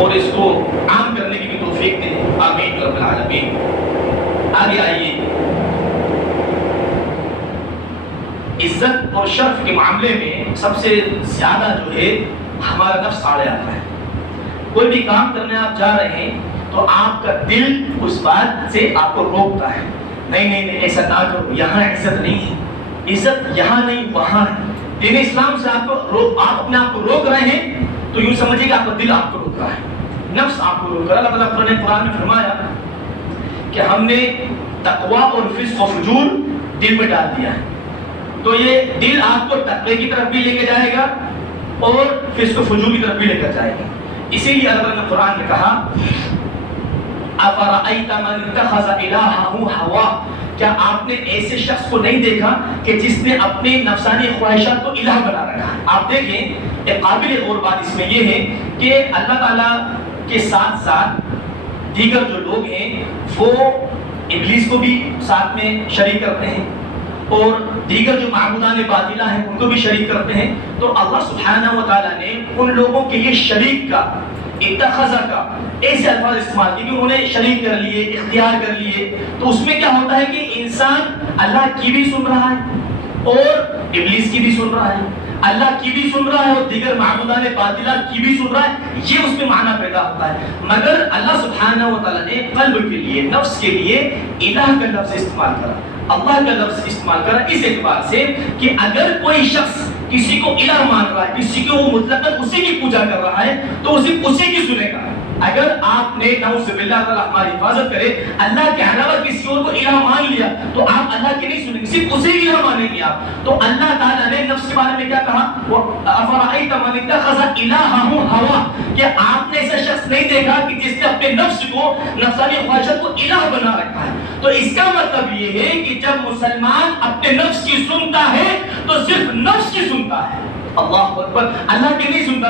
اور اس کو عام کرنے کی بھی توفیق دے، آمین رب العالمین۔ آگے آئیے، عزت اور شرف کے معاملے میں سب سے زیادہ جو ہے ہمارا نفس آڑے آتا ہے۔ کوئی بھی کام کرنے آپ جا رہے ہیں تو آپ کا دل اس بات سے آپ کو روکتا ہے، نہیں نہیں نہیں ایسا نہ کرو، یہاں عزت نہیں ہے، عزت یہاں نہیں وہاں ہے۔ دین اسلام سے آپ اپنے آپ کو روک رہے ہیں تو یوں سمجھے کہ آپ کا دل آپ کو روک رہا ہے، نفس آپ کو روک رہا ہے۔ اللہ تعالیٰ نے قرآن میں فرمایا کہ ہم نے تقویٰ اور فسق و فجور دل میں ڈال دیا ہے، تو یہ دل آپ کو تقوی کی طرف بھی لے کے جائے گا اور فسق و فجور کی طرف بھی لے کر جائے گا۔ اسی لیے اللہ تعالیٰ نے قرآن میں کہا أَفَرَأَيْتَ مَنِ اتَّخَذَ إِلَٰهَهُ هَوَاهُ، کیا آپ نے ایسے شخص کو نہیں دیکھا کہ جس نے اپنے نفسانی خواہشات کو الہ بنا رکھا ہے؟ آپ دیکھیں ایک قابل غور بات اس میں یہ ہے کہ اللہ تعالیٰ کے ساتھ ساتھ دیگر جو لوگ ہیں وہ ابلیس کو بھی ساتھ میں شریک کرتے ہیں اور دیگر جو معبودان باطلہ ہیں ان کو بھی شریک کرتے ہیں۔ تو اللہ سبحانہ و تعالیٰ نے ان لوگوں کے یہ شریک کا، اتخذہ کا ایسے الفاظ استعمال کیے کہ انہوں نے شریک کر لیے، اختیار کر لیے۔ تو اس میں کیا ہوتا ہے کہ انسان اللہ کی بھی سن رہا ہے اور ابلیس کی بھی سن رہا ہے، اللہ کی بھی سن رہا ہے اور دیگر معبودان باطلہ کی بھی سن رہا ہے، یہ اس میں معنی پیدا ہوتا ہے۔ مگر اللہ سبحانہ و تعالیٰ نے قلب کے لیے، نفس کے لیے الہ کا لفظ استعمال کرا، اللہ کا لفظ استعمال کرا اس اعتبار سے کہ اگر کوئی شخص کسی کو الہ مان رہا ہے، کسی کو وہ مطلقاً اسی کی پوجا کر رہا ہے تو اسی کی سنے گا، اگر آپ نے نعوذ باللہ تعالیٰ ہماری حفاظت کرے اللہ کے علاوہ کسی اور کو الہ مان لیا تو آپ اللہ کے نہیں سنیں گے، صرف اسے الہ مانیں گے آپ. تو اللہ تعالیٰ نے نفس کے بارے میں کیا کہا؟ أَفَرَأَيْتَ مَنِ اتَّخَذَ إِلَٰهَهُ هَوَاهُ، کہ آپ نے ایسا شخص نہیں دیکھا کہ جس نے اپنے نفس کو، نفسانی خواہشات کو الہ بنا رکھا ہے. تو اس کا مطلب یہ ہے کہ جب مسلمان اپنے نفس کی سنتا ہے تو صرف نفس کی سنتا ہے. اللہ اکبر. اللہ کی نہیں سنتا،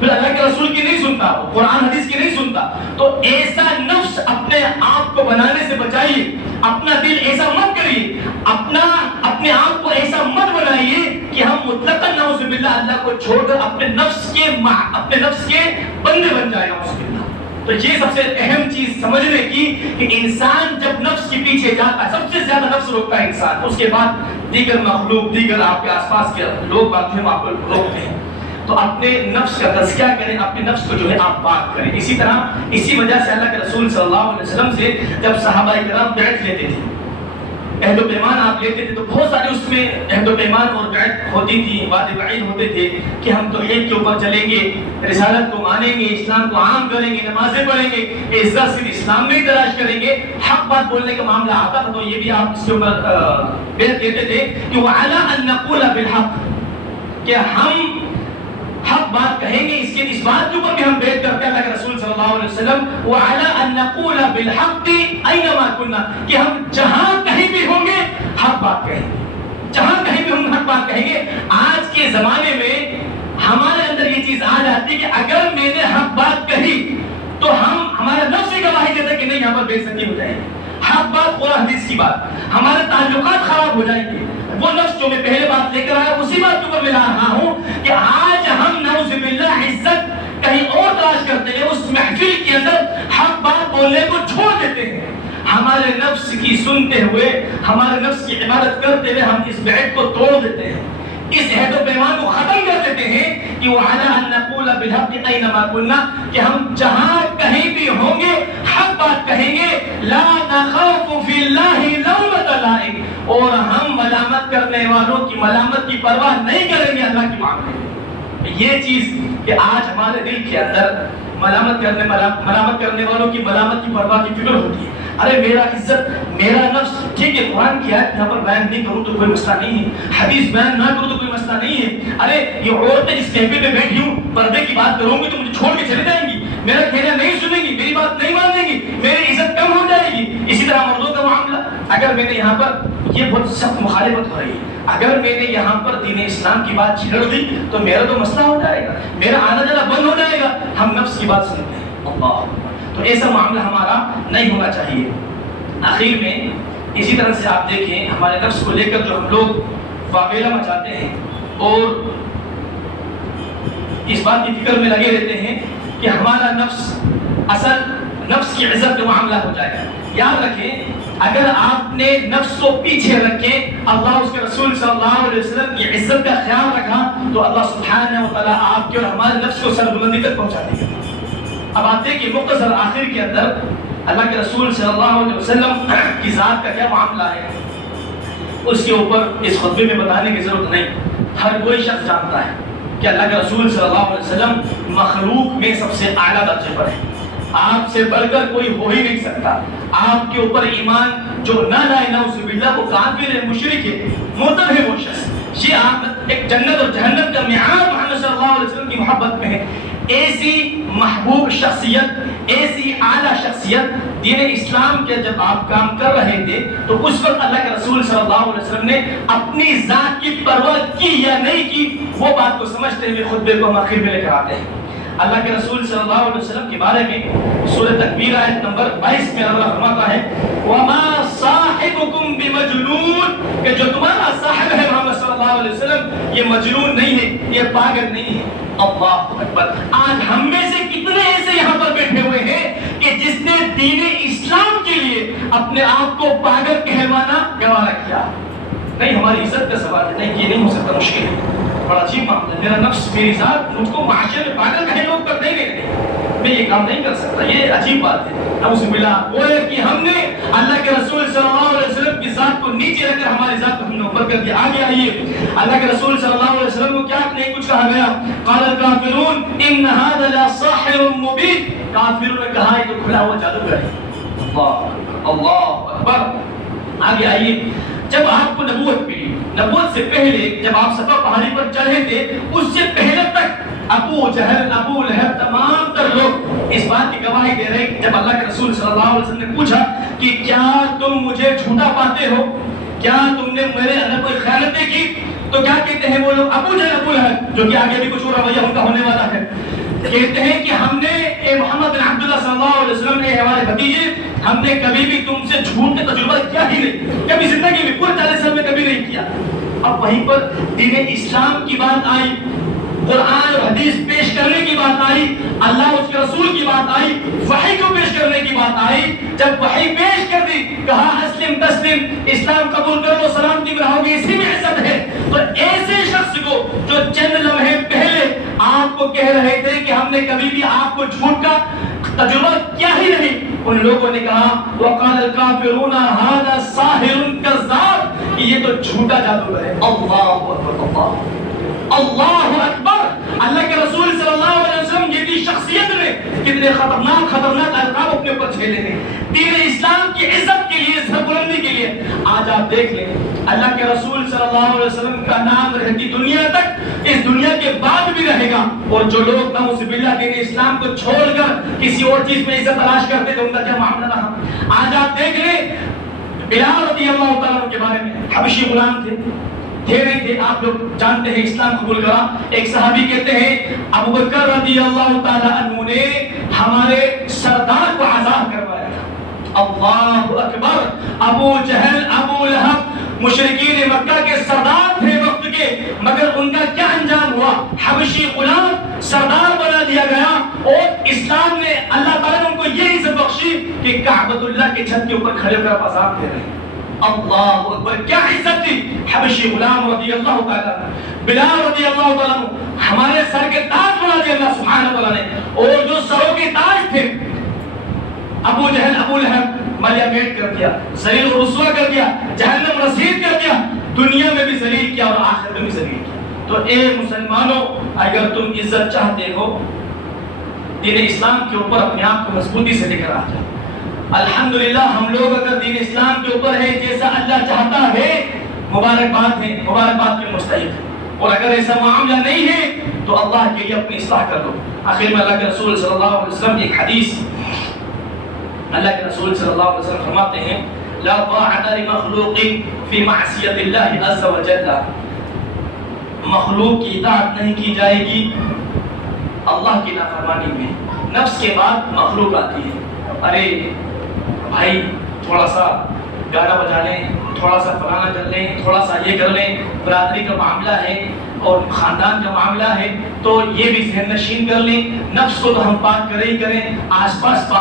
پھر اللہ کے رسول کی نہیں سنتا، قرآن حدیث کی نہیں سنتا. تو ایسا نفس اپنے آپ کو بنانے سے بچائیے، اپنا دل ایسا مت کریے، اپنے آپ کو ایسا مت بنائیے کہ ہم مطلقاً نعوذ باللہ اللہ کو چھوڑ کر اپنے نفس کے بندے بن جائیں. نعوذ باللہ. تو یہ سب سے اہم چیز سمجھنے کی کہ انسان جب نفس کے پیچھے جاتا ہے، سب سے زیادہ نفس روکتا ہے انسان، اس کے بعد دیگر مخلوق، دیگر آپ کے آس پاس کے لوگ باقی ہم آپ کو روکتے ہیں. تو اپنے نفس کا تزکیہ کریں، اپنے نفس کو جو ہے آپ پاک کریں. اسی طرح اسی وجہ سے اللہ کے رسول صلی اللہ علیہ وسلم سے جب صحابہ کرام بیعت لیتے تھے، عہد و پیمان آپ لیتے تھے، تو بہت سارے اس میں عہد و پیمان اور بیعت ہوتی تھی، وعدے وعید ہوتے تھے کہ ہم توحید کے اوپر چلیں گے، رسالت کو مانیں گے، اسلام کو عام کریں گے، نمازیں پڑھیں گے، عزت صرف اسلام میں ہی تلاش کریں گے. حق بات بولنے کا معاملہ آتا تھا تو یہ بھی آپ اس کے اوپر بیعت لیتے تھے کہ وَعَلَىٰ أَن نَّقُولَ بِالْحَقِّ، کہ ہم حق بات کہیں گے. اس بات کے اوپر بھی ہم بیعت کرتے ہیں اللہ کے رسول صلی اللہ علیہ وسلم وَعَلَىٰ أَن نَّقُولَ بِالْحَقِّ أَيْنَمَا كُنَّا، کہ ہم جہاں کہیں بھی ہوں گے حق بات کہیں گے، جہاں کہیں بھی ہم حق بات کہیں گے. آج کے زمانے میں ہمارے اندر یہ چیز آ جاتی ہے کہ اگر میں نے حق بات کہی تو ہمارا نفس ہی گواہی دیتا ہے کہ نہیں، یہاں پر بے عزتی ہو جائے گی. حق بات قرآن حدیث کی بات، ہمارے تعلقات خراب ہو جائیں گے. وہ نفس جو میں پہلے بات لے کر آیا اسی بات کے اوپر میں لا رہا ہوں کہ آج ہم نعوذ باللہ عزت کہیں اور تلاش کرتے ہیں، اس محفل کے اندر حق بات بولنے کو چھوڑ دیتے ہیں. ہمارے نفس کی سنتے ہوئے، ہمارے نفس کی عبادت کرتے ہوئے ہم اس بیعت کو توڑ دیتے ہیں، اس عہد و پیمان کو ختم کر دیتے ہیں کہ وَعَلَىٰ أَن نَّقُولَ بِالْحَقِّ أَيْنَمَا كُنَّا، کہ ہم جہاں کہیں بھی ہوں گے حق بات کہیں گے. لَا نَخَافُ فِي اللَّهِ لَوْمَةَ لَائِمٍ، اور ہم ملامت کرنے والوں کی ملامت کی پرواہ نہیں کریں گے اللہ کی معاملے میں. یہ چیز کہ آج ہمارے دل کے اندر ملامت کرنے والوں کی ملامت کی پرواہ کی فکر ہوتی ہے. ارے میرا عزت، میرا نفس، ٹھیک ہے قرآن کی آیت یہاں پر بیان نہیں کروں تو کوئی مسئلہ نہیں ہے، حدیث بیان نہ کروں تو کوئی مسئلہ نہیں ہے. ارے یہ عورتیں جس محفل میں بیٹھی ہوں پردے کی بات کروں گی تو مجھے چھوڑ کے چلے جائیں گی، میرا کہنا نہیں سنیں گی، میری بات نہیں مانیں گی، میری عزت کم ہو جائے گی. اسی طرح مردوں کا معاملہ، اگر میں نے یہاں پر، یہ بہت سخت مخالفت ہو رہی ہے، اگر میں نے یہاں پر دین اسلام کی بات چھیڑ دی تو میرا تو مسئلہ ہو جائے گا، میرا آنا جانا بند ہو جائے گا. ہم نفس کی بات سنتے ہیں. اللہ، تو ایسا معاملہ ہمارا نہیں ہونا چاہیے. آخر میں اسی طرح سے آپ دیکھیں ہمارے نفس کو لے کر جو ہم لوگ واویلا مچاتے ہیں اور اس بات کی فکر میں لگے رہتے ہیں کہ ہمارا نفس، اصل نفس کی عزت کا معاملہ ہو جائے گا. یاد رکھیں اگر آپ نے نفس کو پیچھے رکھے، اللہ اس کے رسول صلی اللہ علیہ وسلم کی عزت کا خیال رکھا تو اللہ سبحانہ و تعالیٰ آپ کے اور ہمارے نفس کو سربلندی تک پہنچا دے گا. اب آپ دیکھیں مختصر آخر کے اندر اللہ کے رسول صلی اللہ علیہ وسلم کی ذات کا کیا معاملہ ہے، اس کے اوپر اس خطبے میں بتانے کی ضرورت نہیں. ہر کوئی شخص جانتا ہے کہ اللہ کے رسول صلی اللہ علیہ وسلم مخلوق میں سب سے اعلیٰ درجے پر ہے. آپ سے بڑھ کر کوئی ہو ہی نہیں سکتا. آپ کے اوپر ایمان جو نہ لائے نعوذ باللہ وہ کافر ہے، مشرک ہے، مرتد ہے وہ شخص. یہ آپ ایک جنت اور جہنم کا معیار محمد صلی اللہ علیہ وسلم کی محبت میں ہے. ایسی محبوب شخصیت، ایسی اعلیٰ شخصیت دین اسلام کے جب آپ کام کر رہے تھے تو اس وقت اللہ کے رسول صلی اللہ علیہ وسلم نے اپنی ذات کی پرواہ کی یا نہیں کی، وہ بات کو سمجھتے ہوئے خطبے کو ہم آخر میں لے کر آتے ہیں. اللہ کے رسول صلی اللہ علیہ وسلم کے بارے میں سورہ تکویر آیت نمبر 22 میں اللہ فرماتا ہے وَمَا صَاحِبُكُمْ بِمَجْنُونَ، کہ جو تمہارا صاحب ہے محمد صلی اللہ علیہ وسلم یہ مجنون نہیں ہے، یہ پاگل نہیں ہے. اللہ اکبر. آج ہم میں سے کتنے ایسے یہاں پر بیٹھے ہوئے ہیں کہ جس نے دین اسلام کے لیے اپنے آپ کو پاگل کہلوانا گوارا کیا. نہیں، ہماری عزت کا سوال ہے، نہیں یہ نہیں ہو سکتا، مشکل ہے. بڑا عجیب معاملہ ہے. میرا نفس، میری ذات مجھ کو معاشرے میں پاگل کہے لوگ کر نہیں رہے، میں یہ کام نہیں کر سکتا. یہ عجیب بات ہے. نعوذ باللہ. وہ ہے کہ ہم نے اللہ کے رسول صلی اللہ علیہ وسلم کی ذات کو نیچے رکھ کر ہماری ذات کو ہم نے اکبر کر کے آگے آئیے اللہ کے رسول صلی اللہ علیہ وسلم کو کیا نہیں کچھ کہا گیا. قال الکافرون ان هذا لساحر مبین. کافروں نے کہا یہ تو کھلا ہوا جادوگر ہے. اللہ اکبر. آگے آئیے جب آپ کو نبوت ملی, نبوت سے پہلے جب آپ صفا پہاڑی پر چڑھے تھے اس سے پہلے تک ابو جہل ابو لہب تمام تر لوگ اس بات کی گواہی دے رہے ہیں. جب اللہ کے رسول صلی اللہ علیہ وسلم نے پوچھا کہ کیا تم مجھے جھوٹا پاتے ہو, کیا تم نے میرے اندر کوئی خیانتیں کی, تو کیا کہتے ہیں وہ لوگ ابو جہل ابو لہب, جو کہ آگے بھی کچھ اور رویہ ان کا ہونے والا ہے, کہتے ہیں کہ ہم نے اے محمد بن عبداللہ صلی اللہ علیہ وسلم نے ہمارے بھتیجے ہم نے کبھی بھی تم سے جھوٹ کا تجربہ کیا ہی نہیں, کبھی زندگی میں پورے 40 سال میں کبھی نہیں کیا. اب وہیں پر دین اسلام کی بات آئی, قرآن اور حدیث پیش کرنے کی بات آئی, اللہ اس کے رسول کی بات آئی, وحی کو پیش کرنے کی بات آئی. جب وحی پیش کر دی کہا اسلم تسلم, اسلام قبول کر لو سلامتی میں رہو گے, اسی میں عزت ہے. تو ایسے شخص کو جو چند لمحے پہلے آپ کو کہہ رہے تھے کہ ہم نے کبھی بھی آپ کو جھوٹ کا تجربہ کیا ہی نہیں, ان لوگوں نے کہا وقال الکافرون هذا ساحر کذاب, یہ تو جھوٹا جادوگر ہے. اللہ اکبر, اللہ اکبر. اللہ کے رسول صلی اللہ علیہ وسلم جیسی شخصیت نے کتنے خطرناک القاب اپنے اوپر جھیلے ہیں دین اسلام کی عزت کے لیے, سربلندی کے لیے. آج آپ دیکھ لیں اللہ کے رسول صلی اللہ علیہ وسلم کا نام رہتی دنیا تک, اس دنیا کے بعد بھی رہے گا. اور جو لوگ نعوذ باللہ دین اسلام کو چھوڑ کر کسی اور چیز میں عزت تلاش کرتے تھے ان کا کیا معاملہ رہا. آج آپ دیکھ لیں بلال رضی اللہ تعالیٰ کے بارے میں, حبشی غلام تھے نہیں تھے, آپ لوگ جانتے ہیں اسلام قبول کرا. ایک صحابی کہتے ہیں ابو بکر رضی اللہ تعالیٰ عنہ نے ہمارے سردار کو عذاب کروایا تھا. اللہ اکبر. ابو جہل ابو لہب مشرکین مکہ کے سردار تھے وقت کے, مگر ان کا کیا انجام ہوا, حبشی غلام سردار بنا دیا گیا. اور اسلام نے اللہ تعالیٰ نے ان کو یہ عزت بخشی کہ کعبۃ اللہ کے چھت کے اوپر کھڑے ہو کر عذاب دے رہے ہیں. اللہ اکبر, کیا عزت تھی. حبشی غلام رضی اللہ تعالیٰ, بلال رضی اللہ تعالیٰ ہمارے سر کے تاج بنا دیا اللہ سبحانہ تعالیٰ نے. اور جو سروں کے تاج تھے ابو جہل ابو لہب مالیہ میٹ کر دیا, ذلیل و رسوا کر دیا, جہنم رسید کر دیا, دنیا میں بھی ذلیل کیا اور آخرت میں بھی ذلیل کیا. تو اے مسلمانوں, اگر تم عزت چاہتے ہو دین اسلام کے اوپر اپنے آپ کو مضبوطی سے لے کر آ جاؤ. الحمدللہ ہم لوگ اگر دین اسلام کے اوپر ہے جیسا اللہ چاہتا ہے, مبارکباد ہے, مبارکباد کے مستحق ہے. اور اگر ایسا معاملہ نہیں ہے تو اللہ کے لیے اپنی اصلاح کر لو. آخر میں اللہ کے رسول صلی اللہ علیہ وسلم ایک حدیث, اللہ کے رسول صلی اللہ علیہ وسلم فرماتے ہیں لا طاعت لمخلوق فی معصیت اللہ عز وجل, مخلوق کی اطاعت نہیں کی جائے گی اللہ کی نافرمانی میں. نفس کے بعد مخلوق آتی ہے, ارے بھائی تھوڑا سا گانا بجا لیں, تھوڑا سا فلانا کر لیں, تھوڑا سا یہ کر لیں, برادری کا معاملہ ہے اور خاندان کا معاملہ ہے تو یہ بھی ذہن نشین کر لیں. نفس کو تو ہم پاک کریں ہی کریں, آس پاس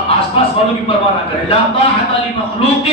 والوں کی پرواہ نہ کریں. لا طاعت لمخلوق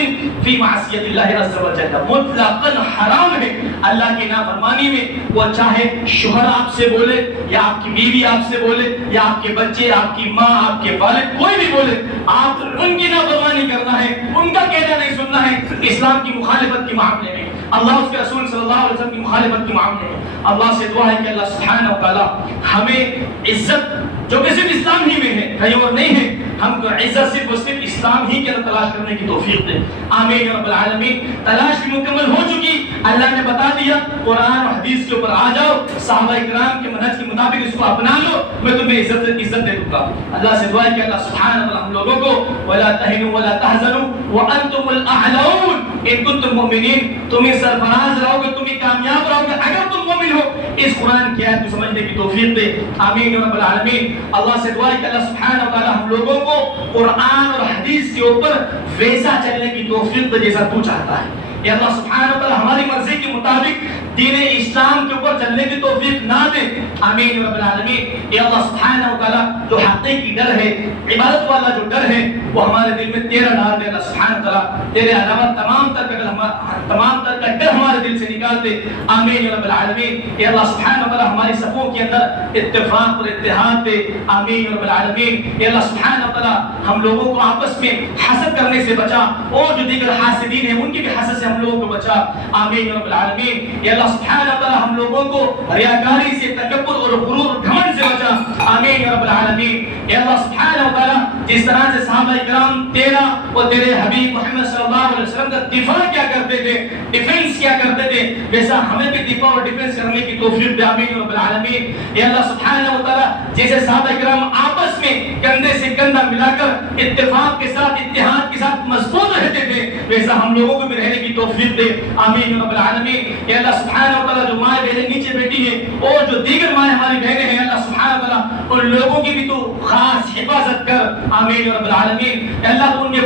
فی معصیت اللہ عز وجل, مطلقاً حرام ہے اللہ کی نافرمانی میں. وہ چاہے شوہر آپ سے بولے یا آپ کی بیوی آپ سے بولے یا آپ کے بچے, آپ کی ماں, آپ کے والد, کوئی بھی بولے, آپ ان کی نافرمانی کرنا ہے, ان کا کہنا نہیں سننا ہے. اسلام کی مخالفت کے معاملے میں, اللہ اس کے رسول صلی اللہ علیہ وسلم کی مخالفت کے معاملے میں اللہ سے دعا ہے کہ اللہ سبحانہ و تعالی ہمیں عزت جو کہ صرف اسلام ہی میں ہے, کہیں اور نہیں ہے, ہم کو عزت صرف و صرف اسلام ہی کے اندر تلاش کرنے کی توفیق دے. آمین رب العالمین. تلاش بھی مکمل ہو چکی, اللہ نے بتا دیا قرآن اور حدیث کے اوپر آ جاؤ, صحابہ کرام کے منہج کے مطابق اس کو اپنا لو, میں تمہیں عزت دے دوں گا. اللہ سے دعا ہے کہ اللہ سبحانہ وتعالی ہم لوگوں کو ولا تهنوا ولا تحزنوا وانتم الاعلون ان کنتم مؤمنین, تمہیں سرفراز رہو گے, تمہیں کامیاب رہو گے اگر تم مومن ہو. اس قرآن کی آیت کو سمجھنے کی توفیق دے. آمین رب العالمین. اللہ سے دعا ہے کہ اللہ سبحانہ وتعالی ہم لوگوں کو قرآن اور حدیث کے اوپر ویسا چلنے کی توفیق دے جیسا تو چاہتا ہے. یا اللہ سبحانہ وتعالی ہماری مرضی کے مطابق دین اسلام کے اوپر چلنے کی توفیق نہ دے. آمین رب العالمین. یا اللہ سبحانہ وتعالی جو حقیقی ڈر ہے, عبادت والا جو ڈر ہے, وہ ہمارے دل میں تیرا ڈال دے. اللہ سبحانہ وتعالی تیرے علاوہ تمام تر کا ڈر ہمارے دل سے نکال دے. آمین رب العالمین. یا اللہ سبحانہ وتعالی ہماری صفوں کے اندر اتفاق اور اتحاد دے. آمین رب العالمین. یا اللہ سبحانہ وتعالی ہم لوگوں کو آپس میں حسد کرنے سے بچا, اور جو دیگر حاسدین ہیں ان کی بھی حسد سے ہم لوگوں کو بچا، آمین یا رب العالمین۔ یا اللہ سبحانہ وتعالی ہم لوگوں کو ریاکاری سے، تکبر اور غرور اور گھمنڈ سے بچا، آمین یا رب العالمین۔ یا اللہ سبحانہ وتعالی جس طرح سے صحابہ کرام تیرا اور تیرے حبیب محمد صلی اللہ علیہ وسلم کا دفاع کیا کرتے تھے، ڈیفنس کیا کرتے تھے، ویسا ہمیں بھی دفاع اور ڈیفنس کرنے کی توفیق دے، آمین یا رب العالمین۔ یا اللہ سبحانہ وتعالی جیسے صحابہ کرام آپس میں کندھے سے کندھا ملا کر اتفاق کے ساتھ، اتحاد کے ساتھ مضبوط رہتے تھے، ویسا ہم لوگوں کو بھی رہنے کی توفیق دے، آمین یا رب العالمین۔ یا اللہ سبحانہ وتعالی جو مائیں بہنیں نیچے بیٹھی ہیں اور جو دیگر مائیں ہماری بہنیں ہیں، اللہ سبحانہ وتعالی ان لوگوں کی بھی تو خاص حفاظت کر، آمین یا رب العالمین۔ یا اللہ تو ان کے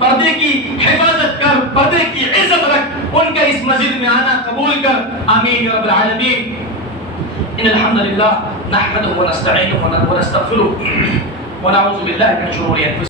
پردے کی حفاظت کر، پردے کی عزت رکھ، ان کا اس مسجد میں آنا قبول کر، آمین یا رب العالمین۔ ان الحمد للہ نحمده ونستعینه ونستغفره ونعوذ باللہ من شرور انفسنا